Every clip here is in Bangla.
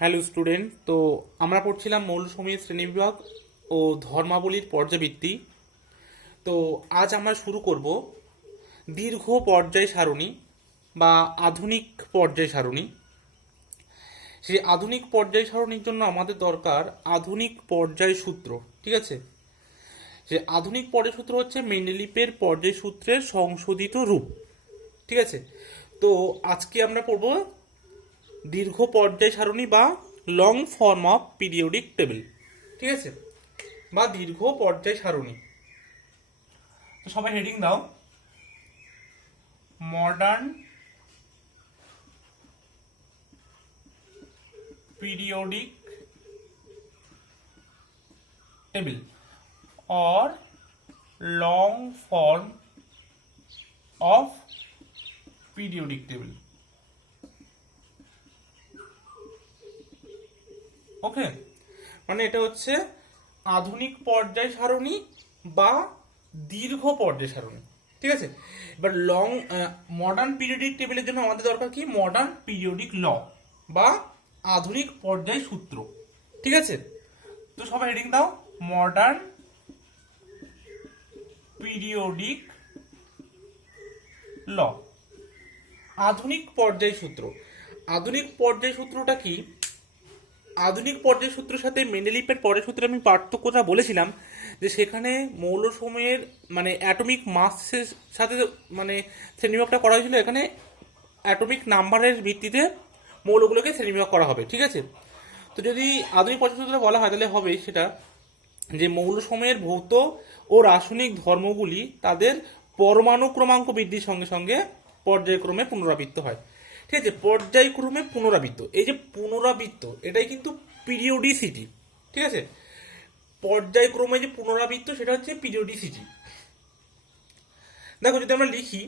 হ্যালো স্টুডেন্ট, তো আমরা পড়ছিলাম মৌলসমূহের শ্রেণীবিভাগ ও ধর্মাবলীর পর্যাবৃত্তি। তো আজ আমরা শুরু করব দীর্ঘ পর্যায় সারণী বা আধুনিক পর্যায় সারণী। সেই আধুনিক পর্যায় সারণীর জন্য আমাদের দরকার আধুনিক পর্যায় সূত্র। ঠিক আছে, যে আধুনিক পর্যায় সূত্র হচ্ছে মেন্ডেলিপের পর্যায় সূত্রের সংশোধিত রূপ। ঠিক আছে, তো আজকে আমরা পড়ব দীর্ঘ পর্যায় সারণী বা long form of periodic table. ঠিক আছে, বা দীর্ঘ পর্যায় সারণী। তো সবাই হেডিং দাও, modern periodic table or long form of periodic table. ওকে, মানে এটা হচ্ছে আধুনিক পর্যায় সারণী বা দীর্ঘ পর্যায় সারণী। ঠিক আছে, এবার মডার্ন পিরিয়ডিক টেবিলের জন্য আমাদের দরকার কি? মডার্ন পিরিয়ডিক ল বা আধুনিক পর্যায় সূত্র। ঠিক আছে, তো সবাই হেডিং দাও, মডার্ন পিরিয়ডিক ল, আধুনিক পর্যায় সূত্র। আধুনিক পর্যায় সূত্রটা কি? আধুনিক পর্যায় সূত্রের সাথে মেন্ডেলিপের পর্যায় সূত্রে আমি পার্থক্যটা বলেছিলাম যে সেখানে মৌলসমূহের মানে অ্যাটমিক মাসের সাথে মানে শ্রেণীবিভাগটা করা হয়েছিল। এখানে অ্যাটমিক নাম্বারের ভিত্তিতে মৌলগুলোকে শ্রেণীবিভাগ করা হবে। ঠিক আছে, তো যদি আধুনিক পর্যায় সূত্রে বলা হয় তাহলে হবে সেটা যে মৌলসমূহের ভৌত ও রাসায়নিক ধর্মগুলি তাদের পরমাণু ক্রমাঙ্ক বৃদ্ধির সঙ্গে সঙ্গে পর্যায়ক্রমে পুনরাবৃত্ত হয়। ঠিক আছে, পর্যায়ক্রমে পুনরাবৃত্ত, এই যে পুনরাবৃত্ত এটাই কিন্তু পিরিয়ডিসিটি। ঠিক আছে, পর্যায়ক্রমে যে পুনরাবৃত্ত সেটা হচ্ছে পিরিয়ডিসিটি। দেখো, যদি আমরা লিখি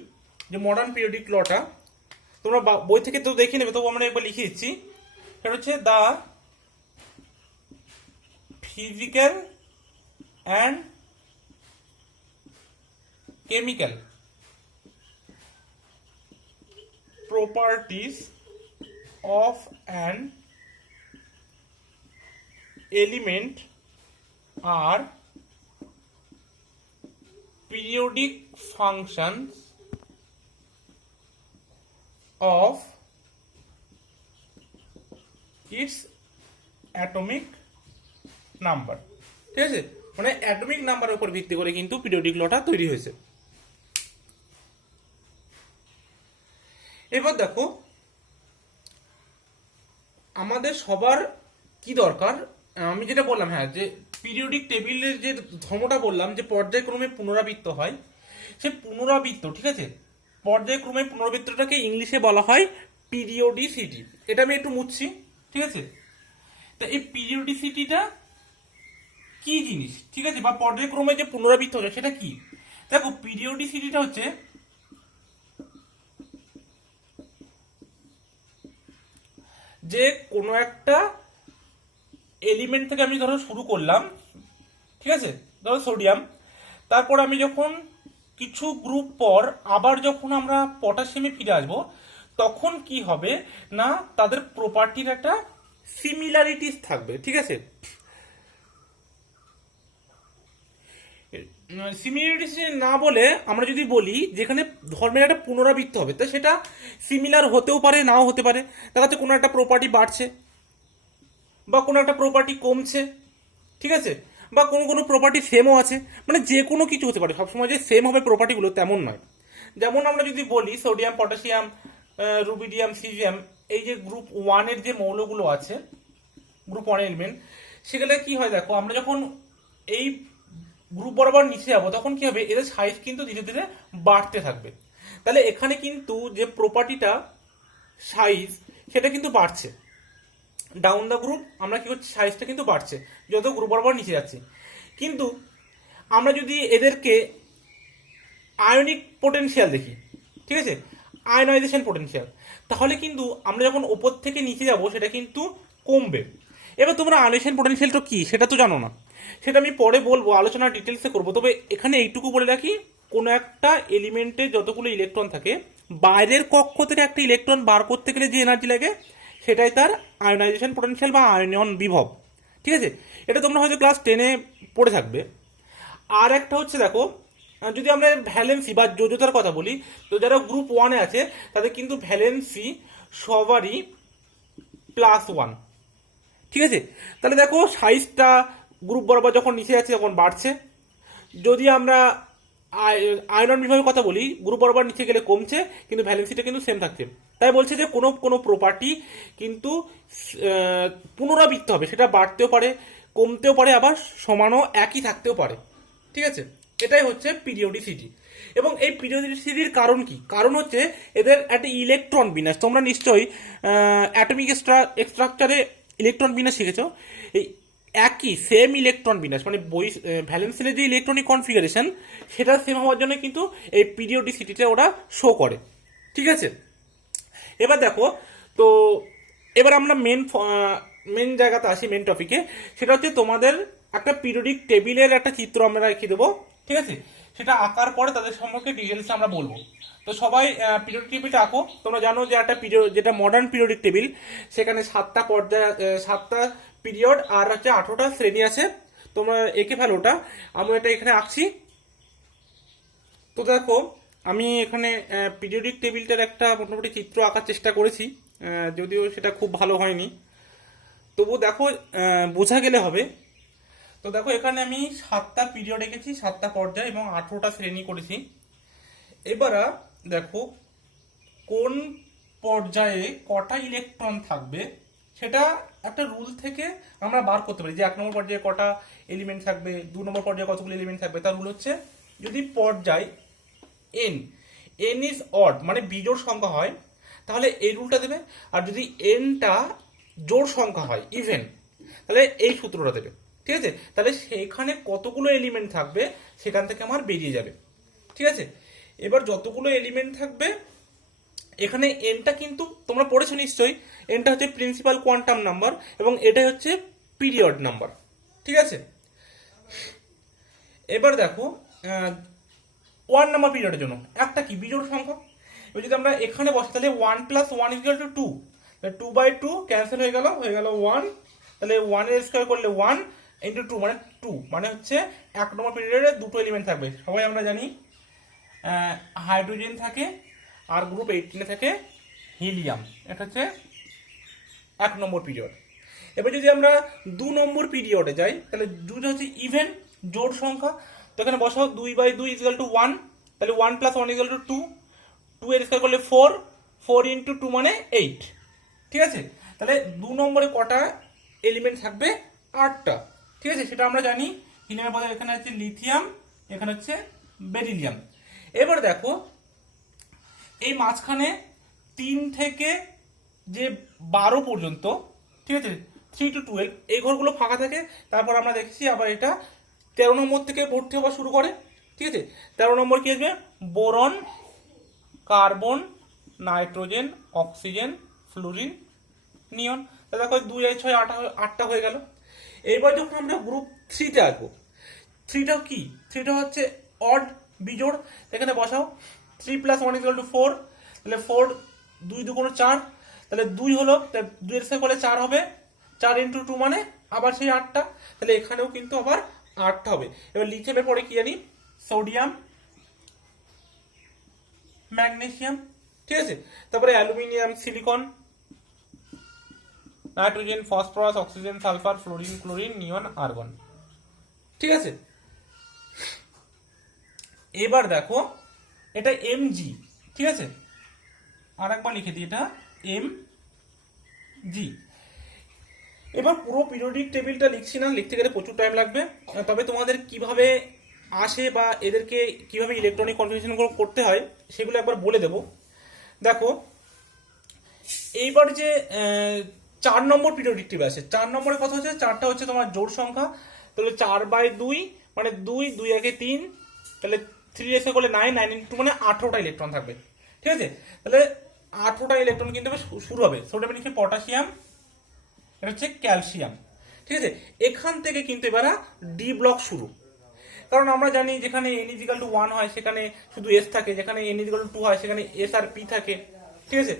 যে মডার্ন পিরিয়ডিক লটা, তোমরা বই থেকে তো দেখে নেবে, তবু আমরা একবার লিখে দিচ্ছি। সেটা হচ্ছে the physical and chemical properties of an element are periodic functions of its atomic number. ঠিক আছে, মানে অ্যাটমিক নাম্বারের উপর ভিত্তি করে কিন্তু পিরিয়ডিক লটা তৈরি হয়েছে। এবার দেখো, আমাদের সবার কি দরকার, আমি যেটা বললাম, হ্যাঁ, যে পিরিয়ডিক টেবিলের যে ধর্মটা বললাম যে পর্যায়ক্রমে পুনরাবৃত্ত হয়, সে পুনরাবৃত্ত, ঠিক আছে, পর্যায়ক্রমে পুনরাবৃত্তটাকে ইংলিশে বলা হয় পিরিয়ডিসিটি। এটা আমি একটু মুছছি। ঠিক আছে, তা এই পিরিয়ডিসিটিটা কি জিনিস? ঠিক আছে, বা পর্যায়ক্রমে যে পুনরাবৃত্ত হচ্ছে সেটা কি? দেখো, পিরিয়ডিসিটিটা হচ্ছে যে কোনো একটা এলিমেন্ট থেকে আমি ধরো শুরু করলাম, ঠিক আছে, ধরো সোডিয়াম, তারপর আমি যখন কিছু গ্রুপ পর আবার যখন আমরা পটাশিয়ামে ফিরে আসবো, তখন কি হবে না, তাদের প্রপার্টির একটা সিমিলারিটিস থাকবে। ঠিক আছে, সিমিলারিটিস না বলে আমরা যদি বলি যেখানে ধর্মের একটা পুনরাবৃত্ত হবে, তো সেটা সিমিলার হতেও পারে, নাও হতে পারে। দেখা যাচ্ছে কোনো একটা প্রপার্টি বাড়ছে বা কোনো একটা প্রপার্টি কমছে। ঠিক আছে, বা কোনো কোনো প্রপার্টি সেমও আছে, মানে যে কোনো কিছু হতে পারে। সবসময় যে সেম হবে প্রপার্টিগুলো তেমন নয়। যেমন আমরা যদি বলি সোডিয়াম, পটাশিয়াম, রুবিডিয়াম, সিজিয়াম, এই যে গ্রুপ ওয়ানের যে মৌলগুলো আছে, গ্রুপ ওয়ান এলিমেন্ট, সেগুলো কি হয় দেখো, আমরা যখন এই গ্রুপ বরাবর নিচে যাবো তখন কি হবে, এদের সাইজ কিন্তু ধীরে ধীরে বাড়তে থাকবে। তাহলে এখানে কিন্তু যে প্রপার্টিটা সাইজ, সেটা কিন্তু বাড়ছে। ডাউন দ্য গ্রুপ আমরা কি করছি, সাইজটা কিন্তু বাড়ছে যত গ্রুপ বরাবর নিচে যাচ্ছি। কিন্তু আমরা যদি এদেরকে আয়নিক পোটেনশিয়াল দেখি, ঠিক আছে, আয়নাইজেশন পোটেনশিয়াল, তাহলে কিন্তু আমরা যখন ওপর থেকে নিচে যাব সেটা কিন্তু কমবে। এবার তোমরা আয়নাইজেশন পোটেনশিয়ালটা কি সেটা তো জানো না, সেটা আমি পরে বলবো, আলোচনা ডিটেলসে করবো। তবে এখানে এইটুকু বলে রাখি, কোনো একটা এলিমেন্টে যতগুলো ইলেকট্রন থাকে, বাইরের কক্ষ থেকে একটা ইলেকট্রন বার করতে গেলে যে এনার্জি লাগে, সেটাই তার আয়নাইজেশন পোটেনশিয়াল বা আয়নন বিভব। ঠিক আছে, এটা তোমরা হয়তো ক্লাস 10-এ পড়ে থাকবে। আর একটা হচ্ছে দেখো, যদি আমরা ভ্যালেন্সি বা যোজ্যতার কথা বলি, তো যারা গ্রুপ 1-এ আছে তাদের কিন্তু ভ্যালেন্সি সবারই +1। ঠিক আছে, তাহলে দেখো সাইজটা গ্রুপ বরাবর যখন নিচে যাচ্ছে তখন বাড়ছে। যদি আমরা আয়রন বিভাগের কথা বলি, গ্রুপ বরাবর নিচে গেলে কমছে, কিন্তু ভ্যালেন্সিটা কিন্তু সেম থাকছে। তাই বলছে যে কোনো কোনো প্রপার্টি কিন্তু পুনরাবৃত্ত হবে, সেটা বাড়তেও পারে, কমতেও পারে, আবার সমানও একই থাকতেও পারে। ঠিক আছে, এটাই হচ্ছে পিরিয়ডিসিটি। এবং এই পিরিয়ডিসিটির কারণ কি? কারণ হচ্ছে এদের একটা ইলেকট্রন বিন্যাস। তোমরা নিশ্চয়ই অ্যাটমিক স্ট্রাকচারে ইলেকট্রন বিন্যাস শিখেছো। এই একই সেম ইলেকট্রন বিন্যাস, মানে ভ্যালেন্স শেলের যে ইলেকট্রনিক কনফিগারেশন সেটা সেম হওয়ার জন্য কিন্তু এই পিরিয়ডিসিটিটা ওরা শো করে। ঠিক আছে, এবার দেখো, তো এবার আমরা মেন জায়গাতে আসি, মেন টপিকে। সেটা হচ্ছে তোমাদের একটা পিরিয়ডিক টেবিলের একটা চিত্র আমরা রেখে দেবো। ঠিক আছে, সেটা আঁকার পরে তাদের সম্পর্কে ডিটেলস আমরা বলবো। তো সবাই পিরিয়ডিক টেবিলটা আঁকো। তোমরা জানো যে একটা পিরিয়ড, যেটা মডার্ন পিরিয়ডিক টেবিল, সেখানে 7টা পর্যায়, 7টা পিরিয়ড আর হচ্ছে 18টা শ্রেণী আছে। তোমরা এঁকে ফেলো ওটা, আমি এটা এখানে আঁকছি। তো দেখো, আমি এখানে পিরিয়ডিক টেবিলটার একটা মোটামুটি চিত্র আঁকার চেষ্টা করেছি, যদিও সেটা খুব ভালো হয়নি, তবু দেখো বোঝা গেলে হবে। তো দেখো, এখানে আমি 7টা পিরিয়ড এঁকেছি, 7টা পর্যায় এবং 18টা শ্রেণী করেছি। এবার দেখো কোন পর্যায়ে কটা ইলেকট্রন থাকবে সেটা একটা রুল থেকে আমরা বার করতে পারি, যে 1 নম্বর পর্যায়ে কটা এলিমেন্ট থাকবে, 2 নম্বর পর্যায়ে কতগুলো এলিমেন্ট থাকবে। তার রুল হচ্ছে, যদি পর্যায় এন ইজ অড মানে বিজোড় সংখ্যা হয় তাহলে এই রুলটা দেবে, আর যদি এনটা জোড় সংখ্যা হয়, ইভেন, তাহলে এই সূত্রটা দেবে। ঠিক আছে, তাহলে সেখানে কতগুলো এলিমেন্ট থাকবে সেখান থেকে আমার বেরিয়ে যাবে। ঠিক আছে, এবার যতগুলো এলিমেন্ট থাকবে এখানে এনটা কিন্তু তোমরা পড়েছো নিশ্চয়ই, এনটা হচ্ছে প্রিন্সিপাল কোয়ান্টাম নাম্বার এবং এটাই হচ্ছে পিরিয়ড নাম্বার। ঠিক আছে, এবার দেখো 1 নাম্বার পিরিয়ডের জন্য একটা কি বিজোড় সংখ্যা। এবার যদি আমরা এখানে বসি তাহলে 1 + 1 = 2, 2/2 ক্যান্সেল হয়ে গেল 1। তাহলে 1 এর স্কয়ার করলে 1 × 2 মানে 2, মানে হচ্ছে 1 নম্বর পিরিয়ডে দুটো এলিমেন্ট থাকবে। সবাই আমরা জানি হাইড্রোজেন থাকে আর গ্রুপ 18-এ থাকে হিলিয়াম। এটা হচ্ছে 1 নম্বর পিরিয়ড। এবার যদি আমরা 2 নম্বর পিরিয়ডে যাই তাহলে 2 হচ্ছে ইভেন জোড় সংখ্যা। তো এখানে বসাও 2/2 = 1, তাহলে 1 + 1 = 2, 2 এর স্কয়ার করলে 4, 4 × 2 মানে 8। ঠিক আছে, তাহলে 2 নম্বরে কটা এলিমেন্ট থাকবে? 8টা। ঠিক আছে, সেটা আমরা জানি। হিলিয়ামের পরে এখানে আছে লিথিয়াম, এখানে হচ্ছে বেরিলিয়াম। এবার দেখো এই মাঝখানে 3 থেকে যে 12 পর্যন্ত, ঠিক আছে, 3 to 12 এই ঘরগুলো ফাঁকা থাকে। তারপর আমরা দেখছি আবার এটা 13 নম্বর থেকে ভর্তি হওয়া শুরু করে। ঠিক আছে, 13 নম্বর কি আসবে? Boron, carbon, nitrogen, oxygen, fluorine, neon. তা দেখো 2 আর 6 8টা হয়ে গেল। এবার যখন আমরা গ্রুপ 3-তে আসবো, 3টা কি? 3টা হচ্ছে অড, বিজোড়। এখানে বসাও 3 + 1 = 4, তাহলে 4 2 2 × 4, তাহলে 2 হলো, 2 এর সাথে করলে 4 হবে, 4 × 2 মানে আবার সেই 8টা। তাহলে এখানেও কিন্তু আবার 8টা হবে। এবার লিথিয়ামের পরে কি জানি? Sodium, magnesium. ঠিক আছে, তারপরে aluminium, silicon, nitrogen, phosphorus, oxygen, sulphur, fluorine, chlorine, neon, argon. ঠিক আছে, এবার দেখো এটা Mg। ঠিক আছে, আর একবার লিখে দিই, এটা Mg। এবার পুরো পিরিয়ডিক টেবিলটা লিখছি না, লিখতে গেলে প্রচুর টাইম লাগবে। তবে তোমাদের কিভাবে আসে বা এদেরকে কিভাবে ইলেকট্রনিক কনফিগারেশন করতে হয় সেগুলো একবার বলে দেব। দেখো এইবার যে 4 নম্বর পিরিয়ডিক টেবিল আছে, 4 নম্বরের কথা হচ্ছে 4টা হচ্ছে তোমার জোড় সংখ্যা। তাহলে 4/2 মানে 2, 2 × 3, তাহলে 3 এসে করলে 9, 9 × 2 মানে 18টা ইলেকট্রন থাকবে। ঠিক আছে, তাহলে 18টা ইলেকট্রন কিন্তু শুরু হবে। সোডিয়াম, পটাশিয়াম, এটা হচ্ছে ক্যালসিয়াম। ঠিক আছে, এখান থেকে কিন্তু এবার ডি ব্লক শুরু। কারণ আমরা জানি যেখানে n = 1 হয় সেখানে শুধু s থাকে, যেখানে n = 2 হয় সেখানে s আর p থাকে। ঠিক আছে,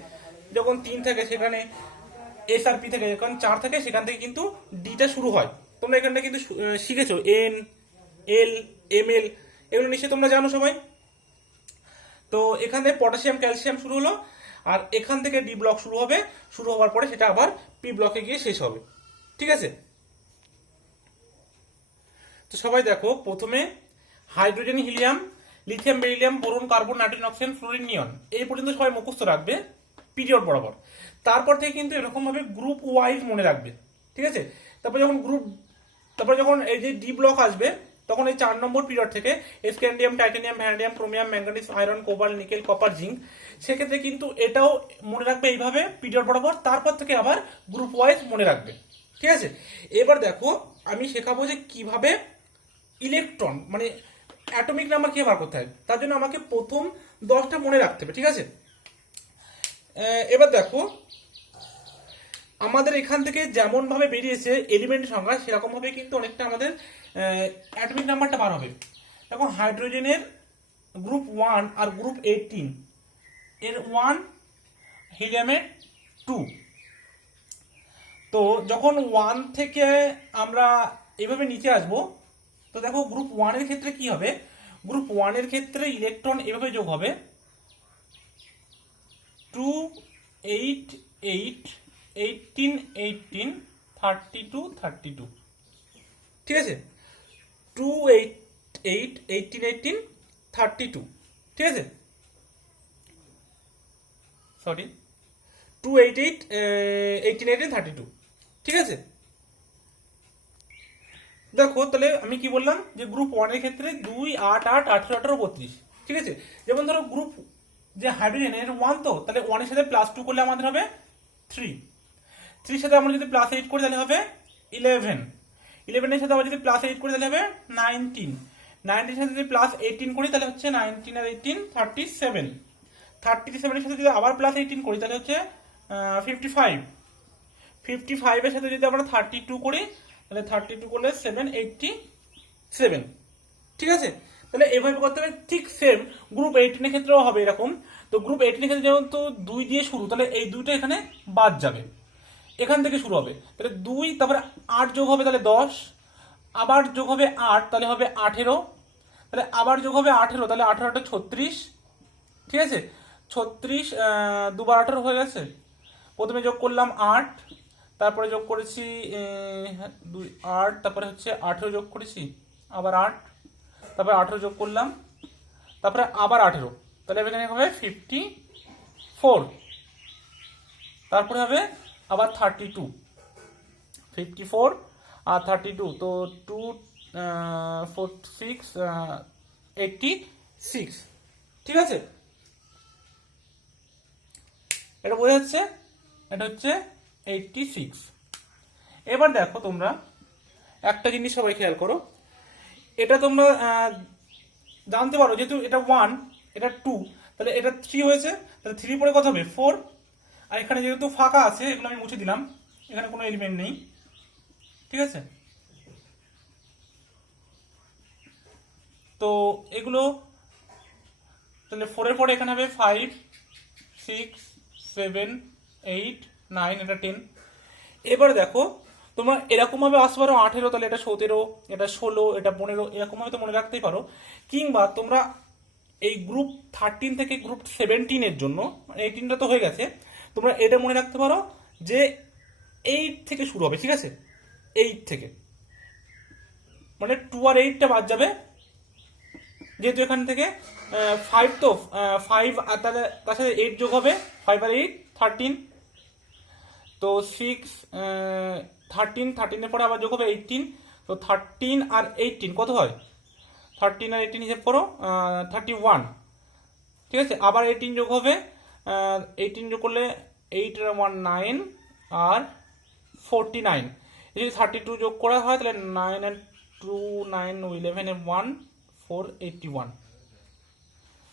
যখন 3 থাকে সেখানে SRP থেকে যখন 4 থাকে সেখান থেকে কিন্তু ডিটা শুরু হয়। তোমরা এখানটা কিন্তু শিখেছো NL ML এগুলো নিশ্চয়ই তোমরা জানো সবাই। তো এখান থেকে পটাশিয়াম ক্যালসিয়াম শুরু হলো, আর এখান থেকে ডি ব্লক শুরু হবে, শুরু হওয়ার পরে সেটা আবার পি ব্লকে গিয়ে শেষ হবে। ঠিক আছে, তো সবাই দেখো, প্রথমে hydrogen helium, lithium beryllium, boron carbon nitrogen oxygen fluorine নিয়ন, এই পর্যন্ত সবাই মুখস্থ রাখবে পিরিয়ড বরাবর। তারপর থেকে কিন্তু এরকম ভাবে গ্রুপ ওয়াইজ মনে রাখবে। ঠিক আছে, তারপর যখন এই যে ডি ব্লক আসবে তখন এই 4 নম্বর পিরিয়ড থেকে scandium, titanium, vanadium, chromium, manganese, iron, cobalt, nickel, copper, zinc, সেক্ষেত্রে কিন্তু এটাও মনে রাখবে এইভাবে পিরিয়ড বরাবর। তারপর থেকে আবার গ্রুপ ওয়াইজ মনে রাখবে। ঠিক আছে, এবার দেখো আমি শেখাবো যে কিভাবে ইলেকট্রন মানে অ্যাটমিক নাম্বার কি বার করতে হয়। তার জন্য আমাকে প্রথম 10টা মনে রাখতে হবে। ঠিক আছে, এবার দেখো আমাদের এখান থেকে যেমন ভাবে বেরিয়েছে এলিমেন্টের সংখ্যা, সেরকম ভাবে কিন্তু অনেকটা আমাদের অ্যাটমিক নাম্বারটা বার হবে। দেখো হাইড্রোজেনের গ্রুপ 1 আর গ্রুপ 18 এর 1, হিলিয়ামের 2। তো যখন 1 থেকে আমরা এভাবে নিচে আসবো, তো দেখো গ্রুপ 1 এর ক্ষেত্রে কি হবে, গ্রুপ 1 এর ক্ষেত্রে ইলেকট্রন এভাবে যোগ হবে 2 8 8 18 18 32 32। ঠিক আছে, 2 8 8 18 18 32। ঠিক আছে, সরি 2 8 8 18 18 32। ঠিক আছে, দেখো তাহলে আমি কি বললাম যে গ্রুপ 1 এর ক্ষেত্রে 2 8 8 18 18 32। ঠিক আছে, যেমন ধরো গ্রুপ যে হাইড্রোজেনের 1, তো তাহলে 1 এর সাথে +2 করলে আমাদের হবে 3, 3 এর সাথে আমরা যদি +8 করি তাহলে হবে 11, 11 এর সাথে আবার যদি +8 করি তাহলে হবে 19, 19 এর সাথে যদি +18 করি তাহলে হচ্ছে 19 আর 18 37, 37 এর সাথে যদি আবার +18 করি তাহলে হচ্ছে 55, 55 এর সাথে যদি আমরা 32 করি তাহলে 32 করলে 787। ঠিক আছে, তাহলে এভাবে করতে হবে। ঠিক সেম গ্রুপ 18 এর ক্ষেত্রেও হবে এরকম। তো গ্রুপ 18 এর ক্ষেত্রে যেহেতু 2 দিয়ে শুরু, তাহলে এই 2টা এখানে বাদ যাবে, এখান থেকে শুরু হবে। তাহলে 2 তারপরে 8 যোগ হবে তাহলে 10, আবার যোগ হবে 8 তাহলে হবে 18, তাহলে আবার যোগ হবে 18 তাহলে 18টা 36। ঠিক আছে, 36 দুবার 18 হয়ে গেছে। প্রথমে যোগ করলাম 8, তারপরে যোগ করেছি 2 8, তারপরে হচ্ছে 18 যোগ করেছি, আবার 8, তারপরে 18 যোগ করলাম, তারপরে আবার 18, তাহলে এখানে হবে 54, তারপরে হবে আবার 32, 54 আর 32, তো 2 4 6 86। ঠিক আছে, এটা বোঝা যাচ্ছে, এটা হচ্ছে 86। এবার দেখো তোমরা একটা জিনিস সবাই খেয়াল করো, এটা তোমরা জানতে পারো যেহেতু এটা 1 এটা 2 তাহলে এটা 3 হয়েছে, তাহলে 3 পরে কত হবে 4, আর এখানে যেহেতু ফাঁকা আছে এগুলো আমি মুছে দিলাম, এখানে কোনো এলিমেন্ট নেই। ঠিক আছে, তো এগুলো তাহলে 4 এর পরে এখানে হবে 5 6 7 8 9, এটা 10। এবারে দেখো তোমরা এরকম ভাবে আসতে পারো 18, তাহলে এটা 17, এটা 16, এটা 15, এরকম ভাবে তো মনে রাখতেই পারো। কিংবা তোমরা এই গ্রুপ 13 থেকে গ্রুপ 17 এর জন্য, 18টা তো হয়ে গেছে, তোমরা এটা মনে রাখতে পারো যে 8 থেকে শুরু হবে। ঠিক আছে, 8 থেকে মানে 2 আর 8টা বাদ যাবে, যেহেতু এখান থেকে 5, তো 5 আর তার সাথে 8 যোগ হবে, 5 আর 8 13, তো 6 13, 13 এর পরে আবার যোগ হবে 18, তো 13 আর 18 কত হয়, 13 আর 18 হিসাব করো 31। ঠিক আছে, আবার 18 যোগ হবে, 18 যোগ করলে 8 আর 1 9 আর 49, যদি 32 যোগ করা হয় তাহলে 9 আর 2 9 11 আর 1 4 81।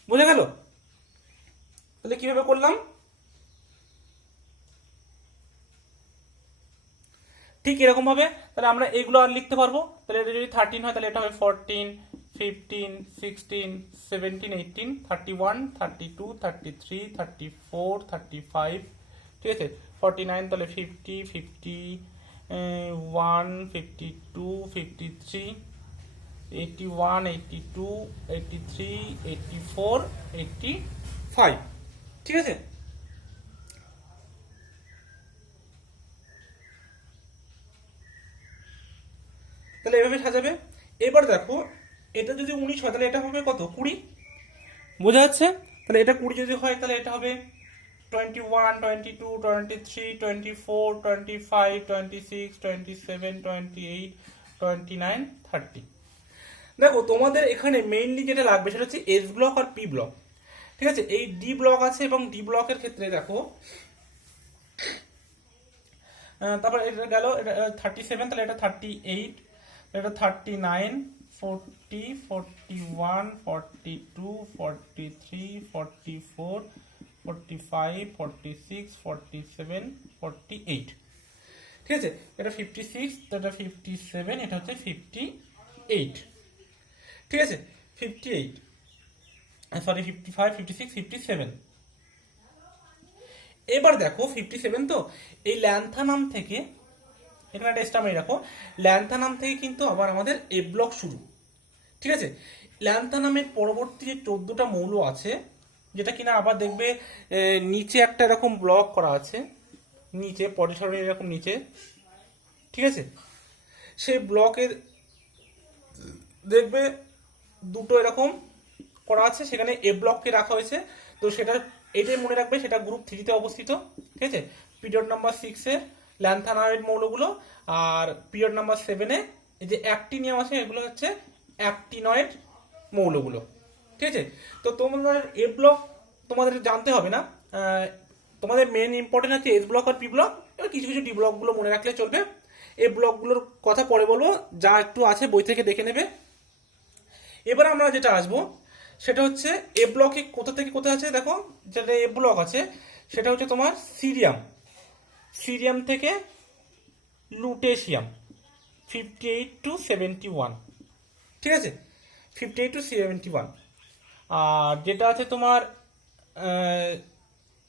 বুঝে গেল? তাহলে কিভাবে করলাম, ঠিক এরকম ভাবে তাহলে আমরা এগুলো আর লিখতে পারবো। তাহলে এটা যদি 13 হয় তাহলে এটা হবে 14 15 16 17 18 31 32 33 34 35। ঠিক আছে, 49 তাহলে 50, 51, 52, 53, 81, 82, 83, 84, 85, ঠিক আছে। তাহলে এভাবে সাজাবে। এবার দেখো এটা যদি 19 হয় তাহলে এটা হবে কত, 20, বোঝা যাচ্ছে। তাহলে এটা 20 যদি হয় তাহলে এটা হবে 21, 22, 23, 24, 25, 26, 27, 28, 29, 30। দেখো তোমাদের এখানে মেইনলি যেটা লাগবে সেটা হচ্ছে এস ব্লক আর পি ব্লক, ঠিক আছে। এই ডি ব্লক আছে এবং ডি ব্লকের ক্ষেত্রে দেখো তারপর এটা গেল, এটা 37, তাহলে এটা 38, এটা 39, 40, 41, 42, 43, 44, 45, 46, 47, 48, ঠিক আছে। এটা 56, এটা 57, এটা হচ্ছে 58, ঠিক আছে। 58, সরি 55, 56, 57। এবার দেখো 57 তো এই ল্যান্থানাম থেকে, এখানে একটা স্টাম্প রাখো, ল্যান্থানাম থেকে কিন্তু আবার আমাদের এ ব্লক শুরু, ঠিক আছে। ল্যান্থানামের পরবর্তী যে 14টা মৌল আছে, যেটা কিনা আবার দেখবে নিচে একটা এরকম ব্লক করা আছে, নিচে পরিসরের এরকম নিচে, ঠিক আছে। সেই ব্লকের দেখবে দুটো এরকম করা আছে, সেখানে এ ব্লককে রাখা হয়েছে। তো সেটা এটাই মনে রাখবে, সেটা গ্রুপ 3-তে অবস্থিত, ঠিক আছে। পিরিয়ড নাম্বার 6-এ ল্যান্থানাইড মৌলগুলো, আর পিরিয়ড নাম্বার 7-এ এই যে অ্যাক্টিনিয়াম আছে এগুলো হচ্ছে অ্যাক্টিনয়েড মৌলগুলো, ঠিক আছে। তো তোমাদের এ ব্লক তোমাদের জানতে হবে না, তোমাদের মেন ইম্পর্টেন্ট হচ্ছে এস ব্লক আর পি ব্লক। এবার কিছু কিছু ডি ব্লকগুলো মনে রাখলে চলবে। এই ব্লকগুলোর কথা পরে বলবো, যা একটু আছে বই থেকে দেখে নেবে। এবার আমরা যেটা আসবো সেটা হচ্ছে এ ব্লকে কোথা থেকে কোথায় আছে, দেখো যেটা এ ব্লক আছে সেটা হচ্ছে তোমার সিরিয়াম, সিরিয়াম থেকে লুটেশিয়াম 58 to 71, ঠিক আছে। 58 to 71। আর যেটা আছে তোমার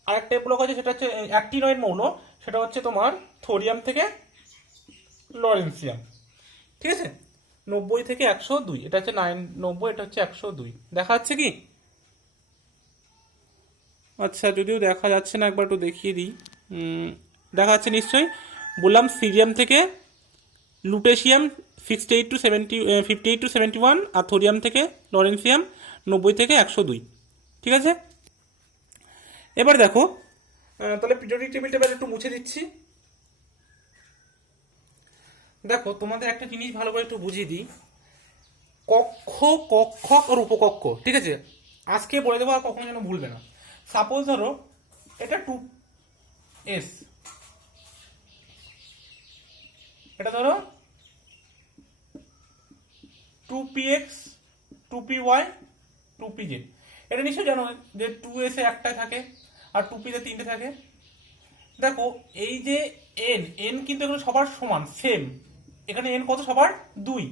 আরেকটা ব্লক আছে সেটা হচ্ছে অ্যাক্টিনয়েড মৌল, সেটা হচ্ছে তোমার থোরিয়াম থেকে লরেন্সিয়াম, ঠিক আছে। 90 থেকে 102, এটা হচ্ছে 90, এটা হচ্ছে 102, দেখা যাচ্ছে কি? আচ্ছা যদিও দেখা যাচ্ছে না, একবার একটু দেখিয়ে দিই। দেখা যাচ্ছে নিশ্চয়ই। বললাম সিরিয়াম থেকে লুটেশিয়াম 68 to 70, 58 to 71, আর থোরিয়াম থেকে লরেন্সিয়াম 90 থেকে 102, ঠিক আছে। এবার দেখো তাহলে পিরিয়ডিক টেবিলটা এবার একটু মুছে দিচ্ছি। দেখো তোমাদের একটা জিনিস ভালো করে একটু বুঝিয়ে দিই, কক্ষ, কক্ষক আর উপকক্ষ, ঠিক আছে। আজকে বলে দেবো, আর কখনো যেন ভুলবে না। সাপোজ ধরো এটা 2s, এটা ধরো 2px, 2py, 2pz। এটা নিশ্চয়ই জানো যে 2s এ একটাই থাকে আর 2p তে 3টে থাকে। দেখো এই যে n কিন্তু এগুলো সবার সমান সেম, এখানে n কত, সবার 2।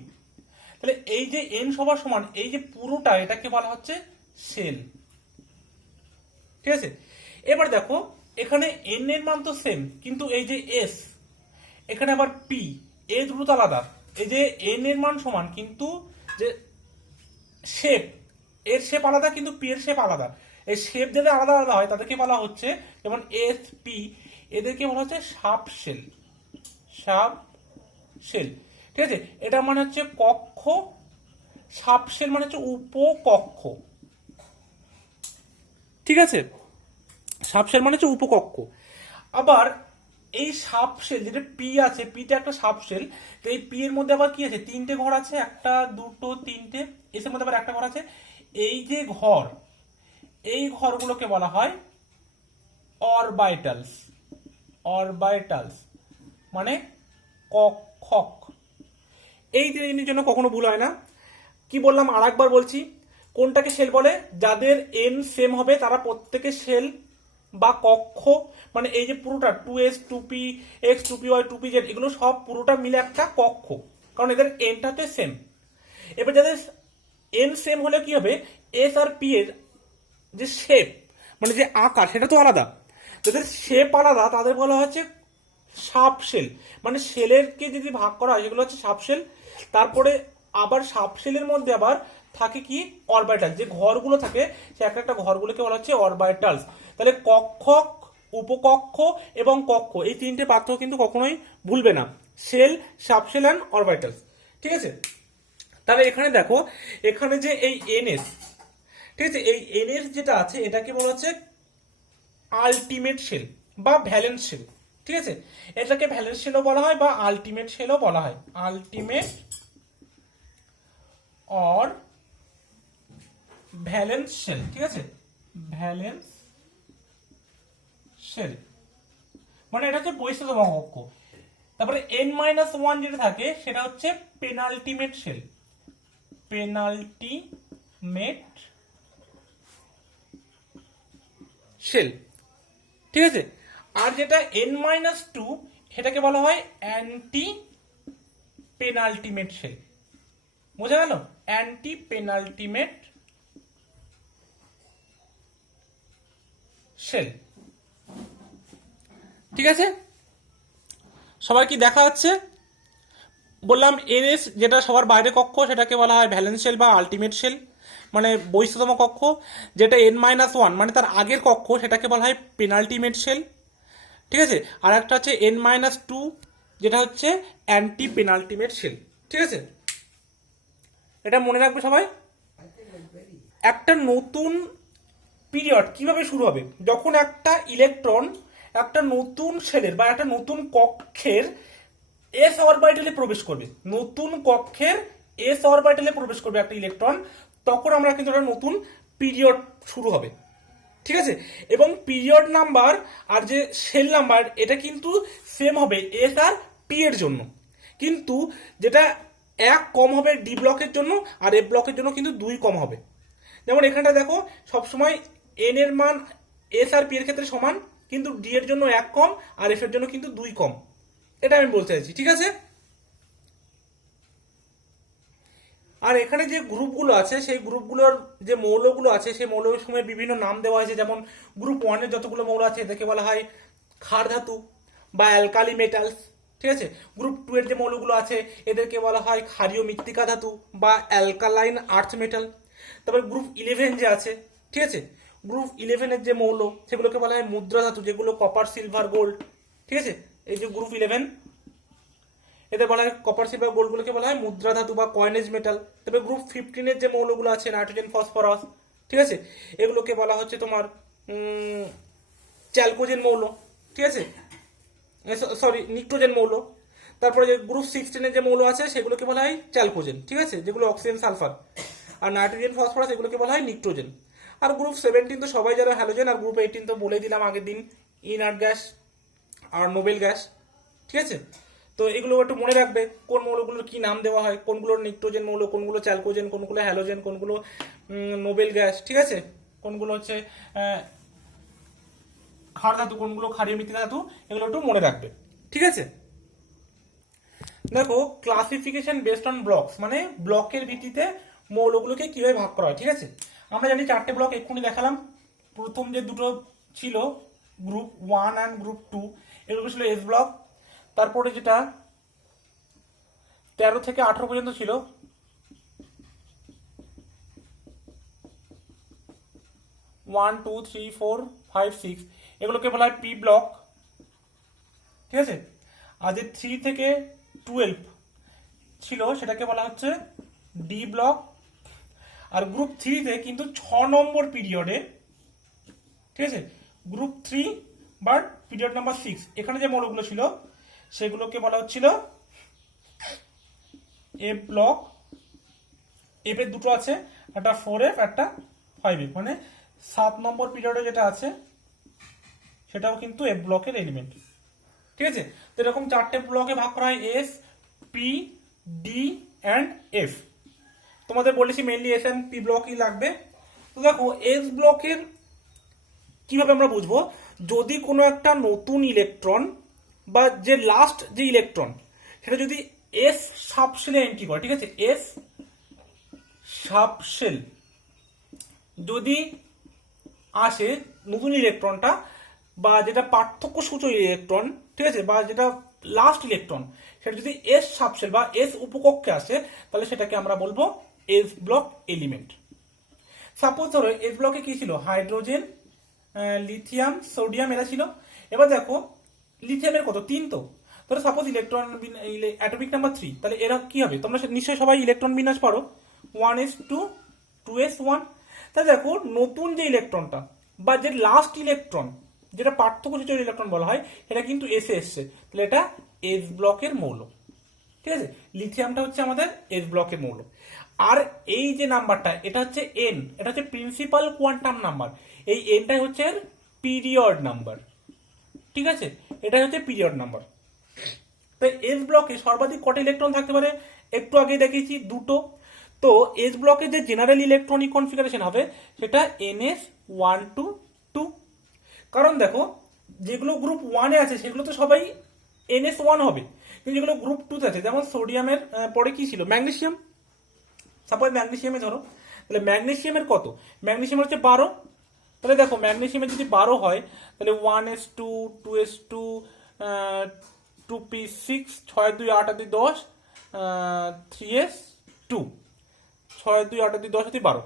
তাহলে এই যে n সবার সমান, এই যে পুরোটা এটাকে বলা হচ্ছে সেল, ঠিক আছে। এবার দেখো এখানে n এর মান তো সেম, কিন্তু এই যে s, এখানে আবার p, এ দ্রুত আলাদা। এই যে n এর মান সমান কিন্তু যে শেপ, এর শেপ আলাদা কিন্তু p এর শেপ আলাদা। এই শেপ যাদের আলাদা আলাদা হয় তাদেরকে বলা হচ্ছে, যেমন এস পি, এদেরকে বলা হচ্ছে সাব শেল, সাব শেল, ঠিক আছে। এটা মানে হচ্ছে কক্ষ, সাব শেল মানে হচ্ছে উপকক্ষ, ঠিক আছে। সাব শেল মানে হচ্ছে উপকক্ষ। আবার এই সাব শেল যেটা পি আছে, পিটা একটা সাব শেল, তো এই পি এর মধ্যে আবার কি আছে, 3টে ঘর আছে, 1, 2, 3টে, এর মধ্যে আবার একটা ঘর আছে। এই যে ঘর, এই ঘরগুলোকে বলা হয় অরবাইটালস, অরবাইটালস মানে কক্ষক। এই জিনিসের জন্য কখনো ভুল হয় না। কি বললাম আর একবার বলছি, কোনটাকে শেল বলে, যাদের এন সেম হবে তারা প্রত্যেকে শেল বা কক্ষ, মানে এই যে পুরোটা 2s, 2px, 2py, 2pz এগুলো সব পুরোটা মিলে একটা কক্ষ, কারণ এদের এনটাতে সেম। এবার যাদের এন সেম হলে কি হবে, এস আর পি এর যে শেপ মানে যে আকার সেটা তো আলাদা। তো যাদের শেপ আলাদা তাদের বলা হচ্ছে সাব শেল, মানে শেলেরকে যদি ভাগ করা হয় সেগুলো হচ্ছে সাব শেল। তারপরে আবার সাব শেলের মধ্যে আবার থাকে কি অরবিটাল, যে ঘরগুলো থাকে সে একটা একটা ঘরগুলোকে বলা হচ্ছে অরবিটালস। তাহলে কক্ষক, উপকক্ষ এবং কক্ষ, এই তিনটে পার্থক্য কিন্তু কখনোই ভুলবে না, shell, sub shell and orbitals. ঠিক আছে, তাহলে এখানে দেখো এখানে যে এই এনএস, ঠিক আছে, এই এনএস যেটা আছে এটাকে বলা হচ্ছে আলটিমেট শেল বা ভ্যালেন্স শেল। ঠিক আছে, এটাকে ভ্যালেন্স শেলও বলা হয় বা আলটিমেট শেলও বলা হয়, আলটিমেট অর ভ্যালেন্স শেল। ঠিক আছে, ভ্যালেন্স শেল মানে এটা হচ্ছে বহিঃস্থতম কক্ষ। তারপরে n-1 যেটা থাকে সেটা হচ্ছে পেনাল্টিমেট শেল, পেনাল্টিমেট শেল। ঠিক আছে, আর যেটা n-2 সেটাকে বলা হয় অ্যান্টি পেনাল্টিমেট শেল। বোঝা গেল, অ্যান্টি পেনাল্টিমেট শেল। ঠিক আছে, সবাই কি দেখা যাচ্ছে? বললাম এনএস যেটা সবার বাইরে কক্ষ সেটাকে বলা হয় ভ্যালেন্স শেল বা আলটিমেট শেল, মানে বহিঃস্থতম কক্ষ। যেটা n-1 মানে তার আগের কক্ষ সেটাকে বলা হয় পেনাল্টিমেট শেল। ঠিক আছে, আর একটা হচ্ছে n-2 যেটা হচ্ছে অ্যান্টি পেনাল্টিমেট শেল। ঠিক আছে, এটা মনে রাখবে সবাই। একটা নতুন পিরিয়ড কিভাবে শুরু হবে? যখন একটা ইলেকট্রন একটা নতুন শেলের বা একটা নতুন কক্ষের এস অরবিটালে প্রবেশ করবে, নতুন কক্ষের এস অরবিটালে প্রবেশ করবে একটা ইলেকট্রন, তখন আমরা কিন্তু একটা নতুন পিরিয়ড শুরু হবে। ঠিক আছে, এবং পিরিয়ড নাম্বার আর যে শেল নাম্বার এটা কিন্তু সেম হবে এস আর পি এর জন্য, কিন্তু যেটা 1 কম হবে ডি ব্লকের জন্য আর এফ ব্লকের জন্য কিন্তু 2 কম হবে। যেমন এখানটা দেখো সবসময় এন এর মান এস আর পি এর ক্ষেত্রে সমান, কিন্তু ডি এর জন্য 1 কম আর এফ এর জন্য কিন্তু 2 কম, এটা আমি বলতে চাইছি। ঠিক আছে, আর এখানে যে গ্রুপগুলো আছে সেই গ্রুপগুলোর যে মৌলগুলো আছে সেই মৌলের সময় বিভিন্ন নাম দেওয়া হয়েছে। যেমন গ্রুপ 1-এর যতগুলো মৌল আছে এদেরকে বলা হয় ক্ষার ধাতু বা অ্যালকালি মেটালস। ঠিক আছে, গ্রুপ 2-এর যে মৌলগুলো আছে এদেরকে বলা হয় ক্ষারীয় মৃত্তিকা ধাতু বা অ্যালকালাইন আর্থ মেটাল। তারপর গ্রুপ 11 যে আছে, ঠিক আছে, গ্রুপ 11-এর যে মৌল সেগুলোকে বলা হয় মুদ্রা ধাতু, যেগুলো কপার, সিলভার, গোল্ড। ঠিক আছে, এই যে গ্রুপ 11 এদের বলা হয় কপার, সিলভার, গোল্ডগুলোকে বলা হয় মুদ্রা ধাতু বা কয়েনেজ মেটাল। তবে গ্রুপ 15-এর যে মৌলগুলো আছে নাইট্রোজেন, ফসফরাস, ঠিক আছে, এগুলোকে বলা হচ্ছে তোমার চ্যালকোজেন মৌল। ঠিক আছে, সরি নিক্টোজেন মৌল। তারপরে যে গ্রুপ 16-এর যে মৌল আছে সেগুলোকে বলা হয় চ্যালকোজেন। ঠিক আছে, যেগুলো অক্সিজেন, সালফার। আর নাইট্রোজেন, ফসফরাস এগুলোকে বলা হয় নিক্টোজেন। আর গ্রুপ 17 তো সবাই যারা হ্যালোজেন, আর গ্রুপ 18 তো বলে দিলাম আগের দিন, ইনার্ট গ্যাস আর নোবেল গ্যাস। ঠিক আছে, তো এগুলো একটু মনে রাখবে কোন মৌলগুলোর কি নাম দেওয়া হয়, কোনগুলোর নিক্টোজেন মৌল, কোনগুলো চ্যালকোজেন, কোনগুলো হ্যালোজেন, কোনগুলো নোবেল গ্যাস। ঠিক আছে, কোনগুলো হচ্ছে ক্ষার ধাতু, কোনগুলো ক্ষারীয় মৃত্তিকা ধাতু, এগুলো একটু মনে রাখবে। ঠিক আছে, দেখো ক্লাসিফিকেশন বেসড অন ব্লকস, মানে ব্লকের ভিত্তিতে মৌলগুলোকে কিভাবে ভাগ করা হয়। ঠিক আছে, আমরা জানি 4টে ব্লক এক্ষুনি দেখালাম। প্রথম যে দুটো ছিল গ্রুপ 1 অ্যান্ড গ্রুপ 2 এগুলো ছিল এস ব্লক। তারপরে যেটা 13 থেকে 18 পর্যন্ত ছিল 1, 2, 3, 4, 5, 6 এগুলোকে বলা হয় পি ব্লক। ঠিক আছে, আর যে 3 থেকে 12 ছিল সেটাকে বলা হচ্ছে ডি ব্লক। আর গ্রুপ 3-তে কিন্তু 6 নম্বর পিরিয়ডে, ঠিক আছে, গ্রুপ 3 বা পিরিয়ড নাম্বার 6 এখানে যে মৌলগুলো ছিল সেগুলোকে বলা হচ্ছিল এফ ব্লক। এফ এর দুটো আছে, একটা 4F একটা 5F, মানে 7 নম্বর পিরিয়ডে যেটা আছে সেটাও কিন্তু এফ ব্লকের এলিমেন্ট। ঠিক আছে, তো এরকম 4টে ব্লকে ভাগ করা হয় S, P, D and F. তোমাদের বলেছি মেনলি এস অ্যান্ড পি ব্লকই লাগবে। তো দেখো এস ব্লকের কিভাবে আমরা বুঝবো, যদি কোনো একটা নতুন ইলেকট্রন বা যে লাস্ট যে ইলেকট্রন সেটা যদি এস সাবশেলে এন্ট্রি করে, ঠিক আছে, এস সাবশেল যদি আসে নতুন ইলেকট্রনটা, বা যেটা পার্থক্য সূচক ইলেকট্রন, ঠিক আছে, বা যেটা লাস্ট ইলেকট্রন, সেটা যদি এস সাবশেল বা এস উপকক্ষে আসে তাহলে সেটাকে আমরা বলবো এস ব্লক এলিমেন্ট। সাপোজ ধরো এস ব্লকে কি ছিল, হাইড্রোজেন, লিথিয়াম, সোডিয়াম এরা ছিল। এবার দেখো লিথিয়ামের কত, 3 তো, ধরো সাপোজ ইলেকট্রন অ্যাটমিক নাম্বার 3, তাহলে এরা কি হবে, তোমরা নিশ্চয়ই সবাই ইলেকট্রন বিন্যাস পারো, 1s2 2s1। তাহলে দেখো নতুন যে ইলেকট্রনটা বা যে লাস্ট ইলেকট্রন, যেটা পার্থক্য সূচক ইলেকট্রন বলা হয়, এটা কিন্তু এসে এসছে, তাহলে এটা এস ব্লকের মৌল। ঠিক আছে, লিথিয়ামটা হচ্ছে আমাদের এস ব্লকের মৌল। আর এই যে নাম্বারটা, এটা হচ্ছে এন, এটা হচ্ছে প্রিন্সিপাল কোয়ান্টাম নাম্বার। এই এনটাই হচ্ছে পিরিয়ড নাম্বার। ঠিক আছে, এটাই হচ্ছে পিরিয়ড নাম্বার। তাই এস ব্লকে সর্বাধিক কটা ইলেকট্রন থাকতে পারে, একটু আগে দেখিয়েছি, দুটো। তো এস ব্লকের যে জেনারেল ইলেকট্রনিক কনফিগারেশন হবে সেটা NS122। কারণ দেখো যেগুলো গ্রুপ 1-এ আছে সেগুলো তো সবাই NS1 হবে, কিন্তু যেগুলো গ্রুপ 2-তে আছে, যেমন সোডিয়ামের পরে কি ছিল, ম্যাগনেসিয়াম। সাপোজ ম্যাগনেসিয়ামে ধরো, তাহলে ম্যাগনেসিয়ামের কত, ম্যাগনেসিয়াম হচ্ছে 12। তাহলে দেখো ম্যাগনেসিয়ামের যদি 12 হয় তাহলে 1s2 2s2 2p6 6 2 8 2 10 3s2 6 2 8 2 10 12।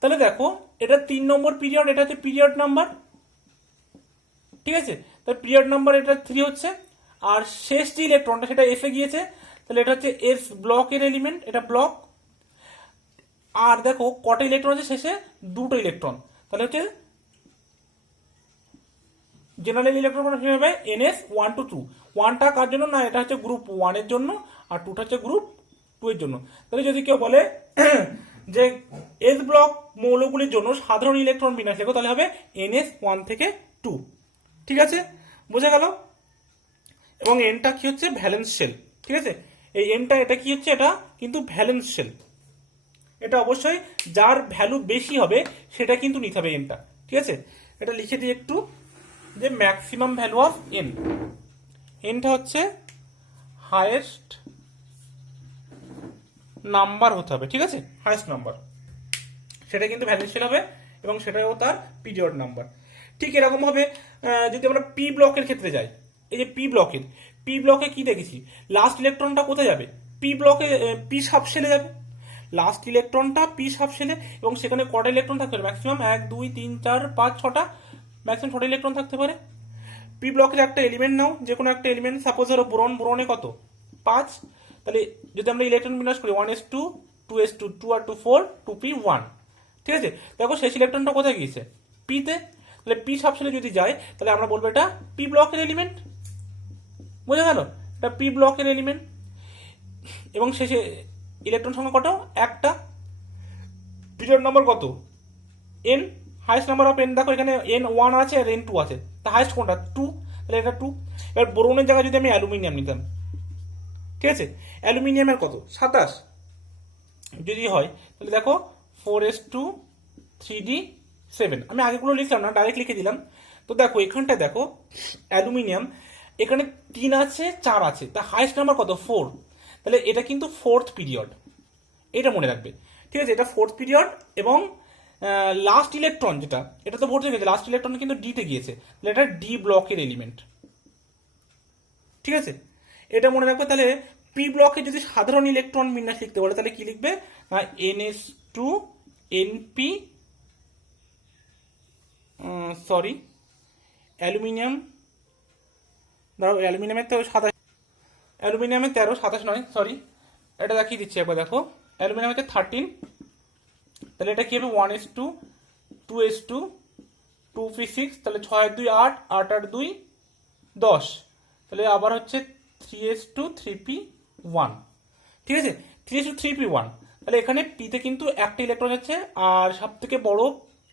তাহলে দেখো এটা 3 নম্বর পিরিয়ড, এটা হচ্ছে পিরিয়ড নাম্বার। ঠিক আছে, তাহলে পিরিয়ড নাম্বার এটা 3 হচ্ছে। আর শেষ যে ইলেকট্রনটা সেটা এসে গিয়েছে, তাহলে এটা হচ্ছে এস ব্লকের এলিমেন্ট, এটা ব্লক। আর দেখো কটা ইলেকট্রন আছে শেষে, দুটো ইলেকট্রন, তাহলে হচ্ছে জেনারেল ইলেকট্রন হবে NS122। 1টা কার জন্য, না এটা হচ্ছে গ্রুপ 1 এর জন্য, আর 2টা হচ্ছে গ্রুপ 2 এর জন্য। তাহলে যদি কেউ বলে যে এস ব্লক মৌলগুলির জন্য সাধারণ ইলেকট্রন বিন্যাস লেখো, তাহলে হবে NS1 থেকে 2। ঠিক আছে, বোঝা গেল। এবং এনটা কি হচ্ছে, ভ্যালেন্স শেল। ঠিক আছে, এই এনটা এটা কি হচ্ছে, এটা কিন্তু ভ্যালেন্স শেল। এটা অবশ্যই যার ভ্যালু বেশি হবে সেটা কিন্তু নিতে হবে এনটা। ঠিক আছে, এটা লিখে দিই একটু, যে ম্যাক্সিমাম ভ্যালু অফ এন, এনটা হচ্ছে হাইয়েস্ট নাম্বার হতে হবে। ঠিক আছে, হাইয়েস্ট নাম্বার, সেটা কিন্তু ভ্যালেন্সিয়াল হবে এবং সেটাও তার পিরিয়ড নাম্বার। ঠিক এরকম ভাবে যদি আমরা পি ব্লকের ক্ষেত্রে যাই, এই যে পি ব্লকে কি দেখেছি, লাস্ট ইলেকট্রনটা কোথায় যাবে, পি ব্লকে, পি সাবশেলে যাবে। লাস্ট ইলেকট্রনটা পি সাবশেলে, এবং সেখানে কটা ইলেকট্রন থাকতে পারে, ম্যাক্সিমাম 1 2 3 4 5 6টা, ম্যাক্সিমাম 6টা ইলেকট্রন থাকতে পারে। পি ব্লকের একটা এলিমেন্ট নাও, যে কোনো একটা এলিমেন্ট, সাপোজ ধরো বোরন, বোরনে কত 5। তাহলে যদি আমরা ইলেকট্রন বিন্যাস করি 1s2 2s2 2 আর 2 4 2p1। ঠিক আছে, দেখো শেষ ইলেকট্রনটা কোথায় গিয়েছে, পিতে। তাহলে পি সাবশেলে যদি যায় তাহলে আমরা বলবো এটা পি ব্লকের এলিমেন্ট। বোঝা গেল, এটা পি ব্লকের এলিমেন্ট। এবং শেষে ইলেকট্রন সংখ্যা কত, একটা। পিরিয়ড নাম্বার কত, N, highest number of N. দেখো এখানে N1 আছে আর N2 আছে, তা হাইয়েস্ট কোনটা, 2, তাহলে এটা 2। এবার বোরনের জায়গায় যদি আমি অ্যালুমিনিয়াম নিতাম, ঠিক আছে, অ্যালুমিনিয়ামের কত, 27 যদি হয়, তাহলে দেখো 4s2 3d7। আমি আগেগুলো লিখলাম না, ডাইরেক্ট লিখে দিলাম। তো দেখো এখানটায় দেখো অ্যালুমিনিয়াম, এখানে 3 আছে 4 আছে, তা হাইয়েস্ট নাম্বার কত, 4। তাহলে এটা কিন্তু 4th পিরিয়ড, এটা মনে রাখবে। ঠিক আছে, এটা 4th পিরিয়ড। এবং লাস্ট ইলেকট্রন যেটা, এটা তো ভর্তি হয়ে গেছে, লাস্ট ইলেকট্রন কিন্তু ডিতে গিয়েছে, তাহলে এটা ডি ব্লকের এলিমেন্ট। ঠিক আছে, এটা মনে রাখবে। তাহলে পি ব্লকে যদি সাধারণ ইলেকট্রন বিন্যাস লিখতে বলে তাহলে কি লিখবে, না NS2 NP, সরি অ্যালুমিনিয়াম, ধরো অ্যালুমিনিয়ামের তো 27, অ্যালুমিনিয়ামের 13, 27 নয়, সরি, এটা দেখিয়ে দিচ্ছি একবার। দেখো অ্যালুমিনিয়াম হচ্ছে 13, তাহলে এটা কি হবে 1s2 2s2 2p6, তাহলে 6 2 8 8 8 2 10, তাহলে আবার হচ্ছে 3s2 3p1। ঠিক আছে, 3s2 3p1। তাহলে এখানে পিতে কিন্তু একটা ইলেকট্রন যাচ্ছে, আর সব থেকে বড়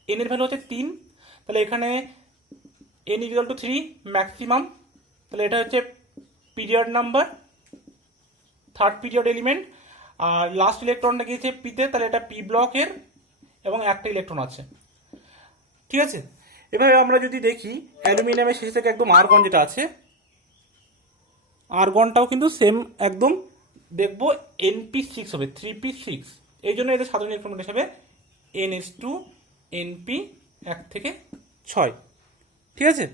এন এর ভ্যালু হচ্ছে 3, তাহলে এখানে n = 3 ম্যাক্সিমাম। তাহলে এটা হচ্ছে period number, 3rd period element. আর লাস্ট ইলেকট্রনটা গিয়েছে পিতে, তাহলে এটা পি ব্লকের এবং একটা ইলেকট্রন আছে। ঠিক আছে, এভাবে আমরা যদি দেখি অ্যালুমিনিয়ামের শেষ থেকে একদম আর্গন যেটা আছে, আর্গনটাও কিন্তু সেম একদম দেখবো NP6 হবে, 3p6। এই জন্য এদের সাধারণ ইলেকট্রন হিসেবে NS2 NP 1 থেকে 6। ঠিক আছে।